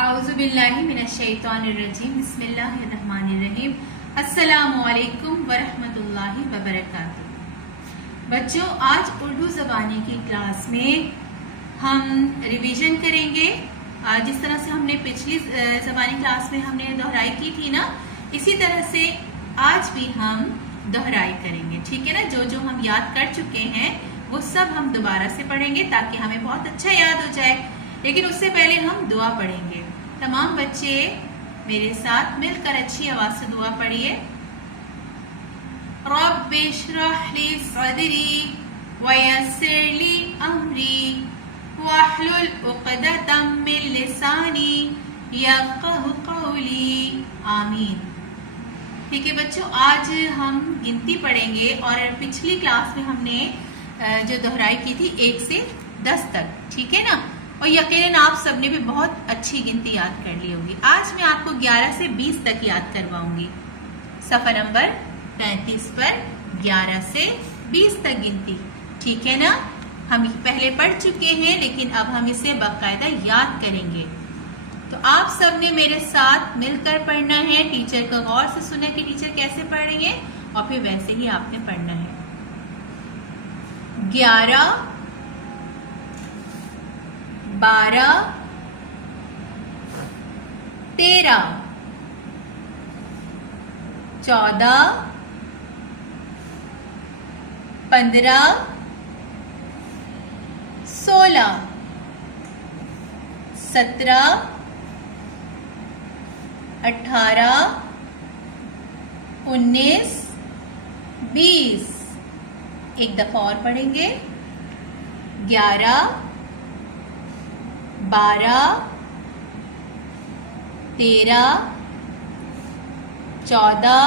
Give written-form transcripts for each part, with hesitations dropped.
आउज़ुबिल्लाहि मिनश्शैतानिर्रजीम बिस्मिल्लाहिर्रहमानिर्रहीम अस्सलामुअलैकुम वरहमतुल्लाहि वबरकातुहू। बच्चों, आज उर्दू ज़बानी की क्लास में हम रिवीजन करेंगे। जिस तरह से हमने पिछली ज़बानी क्लास में हमने दोहराई की थी ना, इसी तरह से आज भी हम दोहराई करेंगे। ठीक है ना। जो जो हम याद कर चुके हैं वो सब हम दोबारा से पढ़ेंगे ताकि हमें बहुत अच्छा याद हो जाए। लेकिन उससे पहले हम दुआ पढ़ेंगे। तमाम बच्चे मेरे साथ मिलकर अच्छी आवाज से दुआ पढ़िए। रब्बि इश्रह ली सदरी वयस्सिर ली अमरी वहलुल उक़दतम मिन लिसानी यफ़क़हू क़ौली आमीन। ठीक है बच्चों, आज हम गिनती पढ़ेंगे और पिछली क्लास में हमने जो दोहराई की थी 1 से 10 तक। ठीक है ना। और यकीनन आप सबने भी बहुत अच्छी गिनती याद कर ली होगी। आज मैं आपको 11 से 20 तक याद करवाऊंगी। सफर नंबर 35 पर 11 से 20 तक गिनती। ठीक है ना। हम पहले पढ़ चुके हैं लेकिन अब हम इसे बाकायदा याद करेंगे। तो आप सबने मेरे साथ मिलकर पढ़ना है। टीचर को गौर से सुना कि टीचर कैसे पढ़ रही है और फिर वैसे ही आपने पढ़ना है। 11, 12, 13, 14, 15, 16, 17, 18, 19, 20। एक दफा और पढ़ेंगे। 11, 12, 13, 14,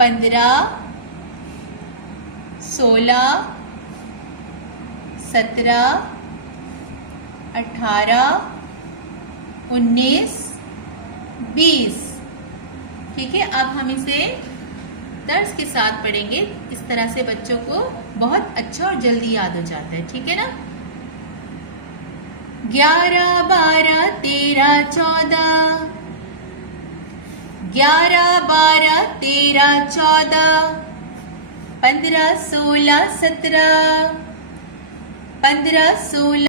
15, 16, 17, 18, 19, 20। ठीक है। अब हम इसे दर्स के साथ पढ़ेंगे। इस तरह से बच्चों को बहुत अच्छा और जल्दी याद हो जाता है। ठीक है ना। 11, 12, 13, 14, 11, 12, 13, 14, 15, 16, 17, 15, 16